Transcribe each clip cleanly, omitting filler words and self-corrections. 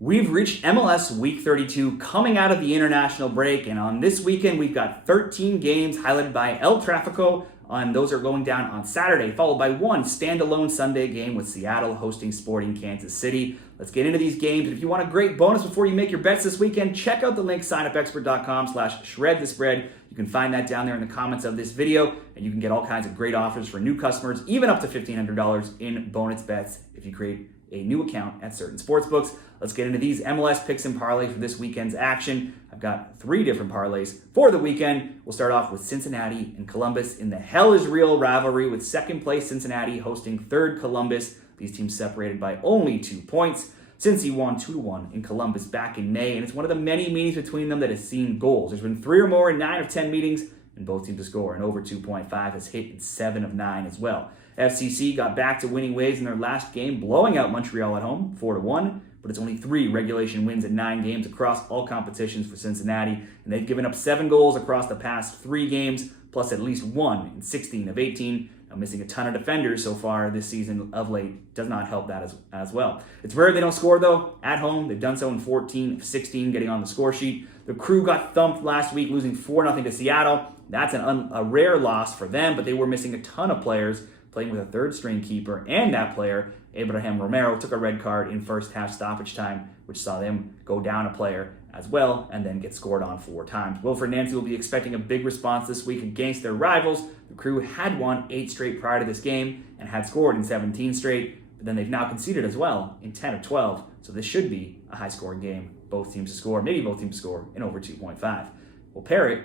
We've reached MLS Week 32 coming out of the international break, and on this weekend we've got 13 games highlighted by El Tráfico, and those are going down on Saturday, followed by one standalone Sunday game with Seattle hosting Sporting Kansas City. Let's get into these games, and if you want a great bonus before you make your bets this weekend, check out the link signupexpert.com/shredthespread. You can find that down there in the comments of this video, and you can get all kinds of great offers for new customers, even up to $1,500 in bonus bets if you create a new account at certain sportsbooks. Let's get into these MLS picks and parlays for this weekend's action. I've got 3 different parlays for the weekend. We'll start off with Cincinnati and Columbus in the Hell is Real rivalry, with second place Cincinnati hosting third Columbus. These teams separated by only 2 points. Cincy won 2-1 in Columbus back in May, and it's one of the many meetings between them that has seen goals. There's been 3 or more in 9 of 10 meetings, and both teams to score, and over 2.5 has hit in 7 of 9 as well. FCC got back to winning ways in their last game, blowing out Montreal at home 4-1, but it's only 3 regulation wins in 9 games across all competitions for Cincinnati, and they've given up 7 goals across the past 3 games, plus at least 1 in 16 of 18. Now, missing a ton of defenders so far this season of late does not help that as well. It's rare they don't score, though. At home, they've done so in 14 of 16, getting on the score sheet. The Crew got thumped last week, losing 4-0 to Seattle. That's a rare loss for them, but they were missing a ton of players, playing with a third-string keeper, and that player, Abraham Romero, took a red card in first half stoppage time, which saw them go down a player as well and then get scored on 4 times. Wilfred Nancy will be expecting a big response this week against their rivals. The Crew had won 8 straight prior to this game and had scored in 17 straight, but then they've now conceded as well in 10 of 12, so this should be a high-scoring game. Both teams to score, maybe both teams to score in over 2.5. We'll pair it,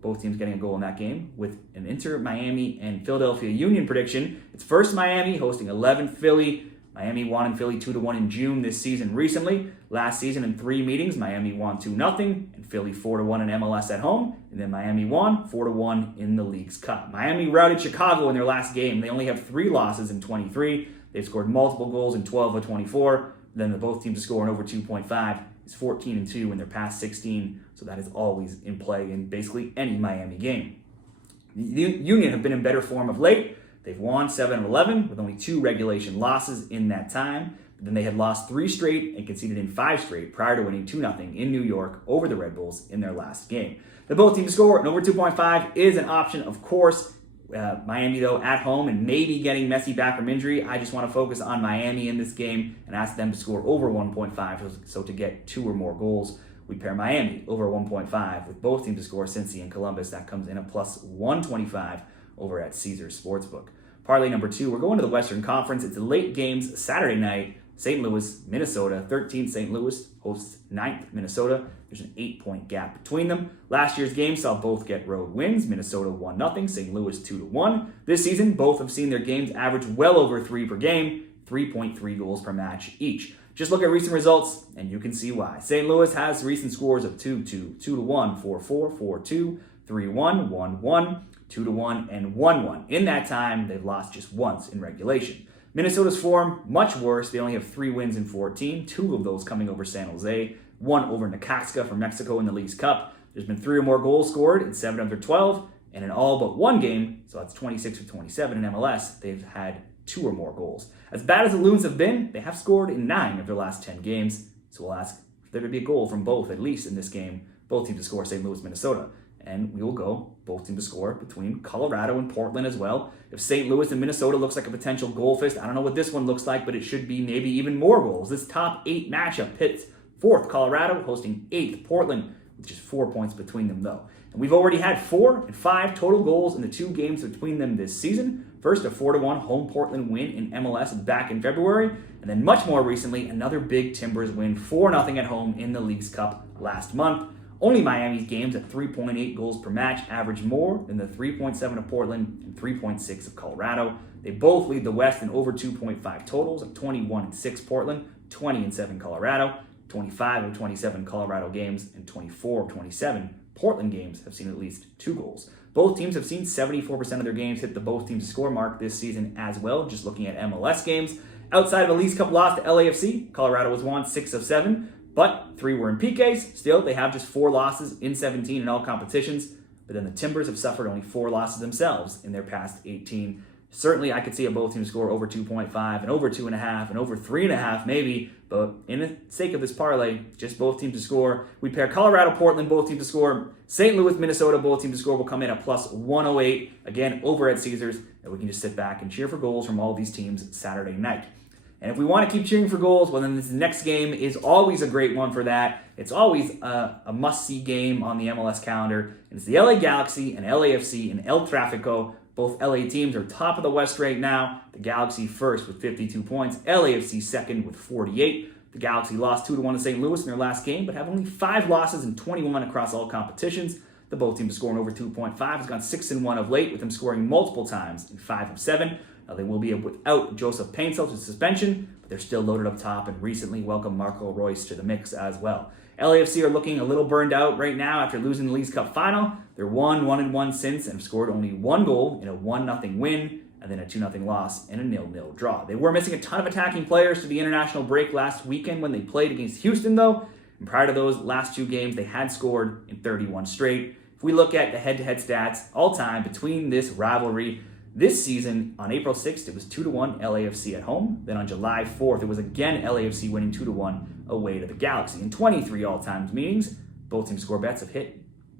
both teams getting a goal in that game, with an Inter Miami and Philadelphia Union prediction. It's first Miami hosting 11th Philly. Miami won in Philly 2-1 in June this season recently. Last season in 3 meetings, Miami won 2-0, and Philly 4-1 in MLS at home, and then Miami won 4-1 in the League's Cup. Miami routed Chicago in their last game. They only have 3 losses in 23. They've scored multiple goals in 12 of 24. Then the both teams to score in over 2.5 is 14-2 in their past 16, so that is always in play in basically any Miami game. The Union have been in better form of late. They've won 7 of 11 with only 2 regulation losses in that time. But then they had lost 3 straight and conceded in 5 straight prior to winning 2-0 in New York over the Red Bulls in their last game. The both teams to score and over 2.5 is an option, of course. Miami, though, at home and maybe getting Messi back from injury. I just want to focus on Miami in this game and ask them to score over 1.5, so to get 2 or more goals. We pair Miami over 1.5 with both teams to score, Cincy and Columbus. That comes in a plus 125 over at Caesars Sportsbook. Parlay number 2, we're going to the Western Conference. It's the late games Saturday night. St. Louis, Minnesota. 13th St. Louis hosts 9th Minnesota. There's an 8-point gap between them. Last year's game saw both get road wins. Minnesota 1-0, St. Louis 2-1. This season, both have seen their games average well over 3 per game, 3.3 goals per match each. Just look at recent results, and you can see why. St. Louis has recent scores of 2-2, 2-1, 4-4, 4-2, 3-1, 1-1, 2-1, and 1-1. In that time, they've lost just once in regulation. Minnesota's form, much worse. They only have 3 wins in 14, 2 of those coming over San Jose, 1 over Necaxa from Mexico in the League's Cup. There's been 3 or more goals scored in 7 of their 12, and in all but 1 game, so that's 26 of 27 in MLS, they've had 2 or more goals. As bad as the Loons have been, they have scored in 9 of their last 10 games, so we'll ask if there to be a goal from both, at least in this game. Both teams to score, St. Louis, Minnesota. And we will go both teams to score between Colorado and Portland as well. If St. Louis and Minnesota looks like a potential goal fest, I don't know what this one looks like, but it should be maybe even more goals. This top 8 matchup pits 4th Colorado hosting 8th Portland, with just 4 points between them though. And we've already had 4 and 5 total goals in the 2 games between them this season. First, a 4-1 home Portland win in MLS back in February, and then much more recently, another big Timbers win 4-0 at home in the League's Cup last month. Only Miami's games at 3.8 goals per match average more than the 3.7 of Portland and 3.6 of Colorado. They both lead the West in over 2.5 totals at 21-6 Portland, 20-7 Colorado. 25 of 27 Colorado games and 24 of 27 Portland games have seen at least 2 goals. Both teams have seen 74% of their games hit the both teams to score mark this season as well, just looking at MLS games. Outside of a League's Cup loss to LAFC, Colorado has won 6 of 7. But 3 were in PKs. Still, they have just 4 losses in 17 in all competitions. But then the Timbers have suffered only 4 losses themselves in their past 18. Certainly, I could see both teams score over 2.5 and over 2.5 and over 3.5 maybe. But in the sake of this parlay, just both teams to score. We pair Colorado, Portland, both teams to score. St. Louis, Minnesota, both teams to score will come in at plus 108. Again, over at Caesars. And we can just sit back and cheer for goals from all these teams Saturday night. And if we want to keep cheering for goals, well, then this next game is always a great one for that. It's always a must-see game on the MLS calendar. And it's the LA Galaxy and LAFC and El Tráfico. Both LA teams are top of the West right now. The Galaxy first with 52 points. LAFC second with 48. The Galaxy lost 2-1 to St. Louis in their last game, but have only 5 losses and 21 across all competitions. The both teams scoring over 2.5 has gone 6-1 of late, with them scoring multiple times in 5 of 7. Now, they will be without Joseph Paintsel to suspension, but they're still loaded up top and recently welcomed Marco Reus to the mix as well. LAFC are looking a little burned out right now after losing the Leagues Cup final. They're 1-1 since and have scored only 1 goal in a 1-0 win and then a 2-0 loss and a 0-0 draw. They were missing a ton of attacking players to the international break last weekend when they played against Houston, though. And prior to those last 2 games, they had scored in 31 straight. If we look at the head-to-head stats all time between this rivalry, this season, on April 6th, it was 2-1 LAFC at home. Then on July 4th, it was again LAFC winning 2-1 away to the Galaxy. In 23 all-time meetings, both team score bets have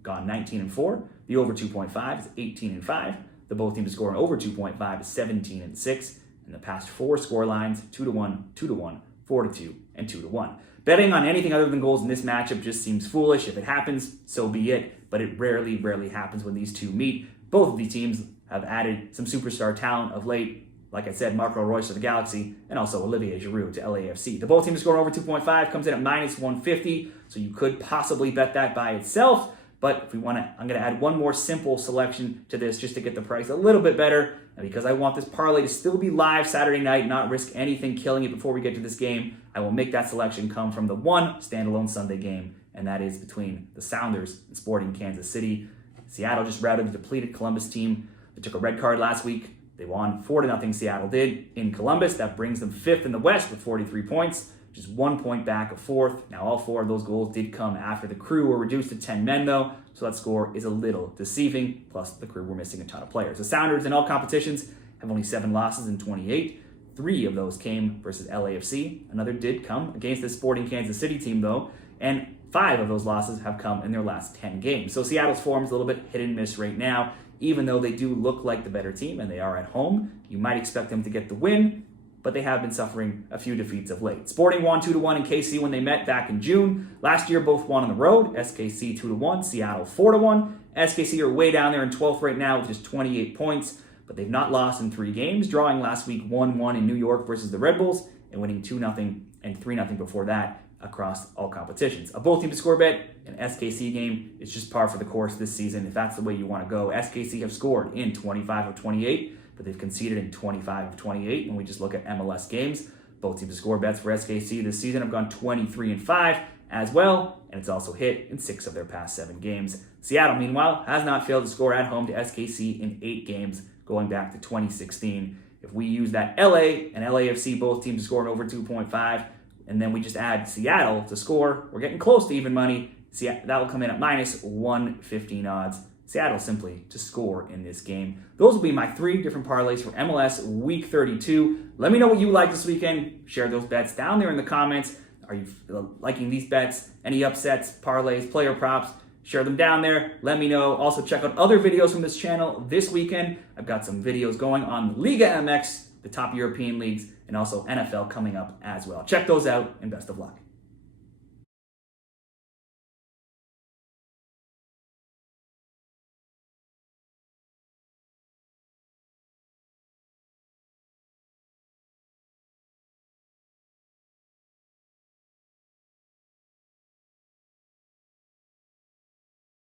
gone 19-4. The over 2.5 is 18-5. The both teams scoring over 2.5 is 17-6. And the past 4 score lines, 2-1, 2-1, 4-2, and 2-1. Betting on anything other than goals in this matchup just seems foolish. If it happens, so be it. But it rarely happens when these two meet. Both of these teams have added some superstar talent of late. Like I said, Marco Reus to the Galaxy and also Olivier Giroud to LAFC. The both teams scoring over 2.5 comes in at minus 150, so you could possibly bet that by itself. But if we want to, I'm going to add one more simple selection to this just to get the price a little bit better. And because I want this parlay to still be live Saturday night, not risk anything killing it before we get to this game, I will make that selection come from the one standalone Sunday game, and that is between the Sounders and Sporting Kansas City. Seattle just routed the depleted Columbus team. They took a red card last week. They won 4-0, Seattle did, in Columbus. That brings them 5th in the West with 43 points, which is 1 point back of 4th. Now, all 4 of those goals did come after the Crew were reduced to 10 men, though, so that score is a little deceiving. Plus, the Crew were missing a ton of players. The Sounders in all competitions have only 7 losses in 28. 3 of those came versus LAFC. Another did come against the Sporting Kansas City team, though, and 5 of those losses have come in their last 10 games. So Seattle's form is a little bit hit and miss right now. Even though they do look like the better team and they are at home, you might expect them to get the win, but they have been suffering a few defeats of late. Sporting won 2-1 in KC when they met back in June. Last year, both won on the road. SKC 2-1, Seattle 4-1. SKC are way down there in 12th right now with just 28 points, but they've not lost in 3 games, drawing last week 1-1 in New York versus the Red Bulls and winning 2-0 and 3-0 before that across all competitions. A both team to score bet, an SKC game is just par for the course this season if that's the way you want to go. SKC have scored in 25 of 28, but they've conceded in 25 of 28 when we just look at MLS games. Both teams to score bets for SKC this season have gone 23-5 as well, and it's also hit in 6 of their past 7 games. Seattle, meanwhile, has not failed to score at home to SKC in 8 games going back to 2016. If we use that LA and LAFC, both teams scoring over 2.5, and then we just add Seattle to score, we're getting close to even money. That will come in at minus 115 odds. Seattle simply to score in this game. Those will be my 3 different parlays for MLS Week 32. Let me know what you like this weekend. Share those bets down there in the comments. Are you liking these bets? Any upsets, parlays, player props? Share them down there. Let me know. Also, check out other videos from this channel this weekend. I've got some videos going on Liga MX, the top European leagues, and also NFL coming up as well. Check those out, and best of luck.